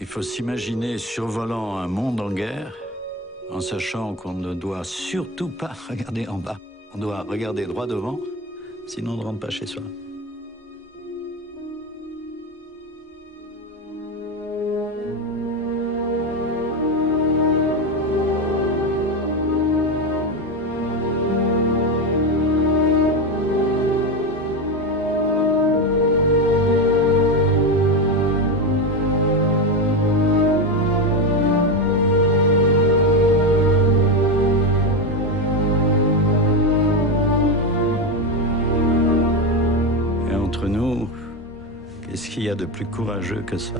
Il faut s'imaginer survolant un monde en guerre, en sachant qu'on ne doit surtout pas regarder en bas. On doit regarder droit devant, sinon on ne rentre pas chez soi. Entre nous, qu'est-ce qu'il y a de plus courageux que ça?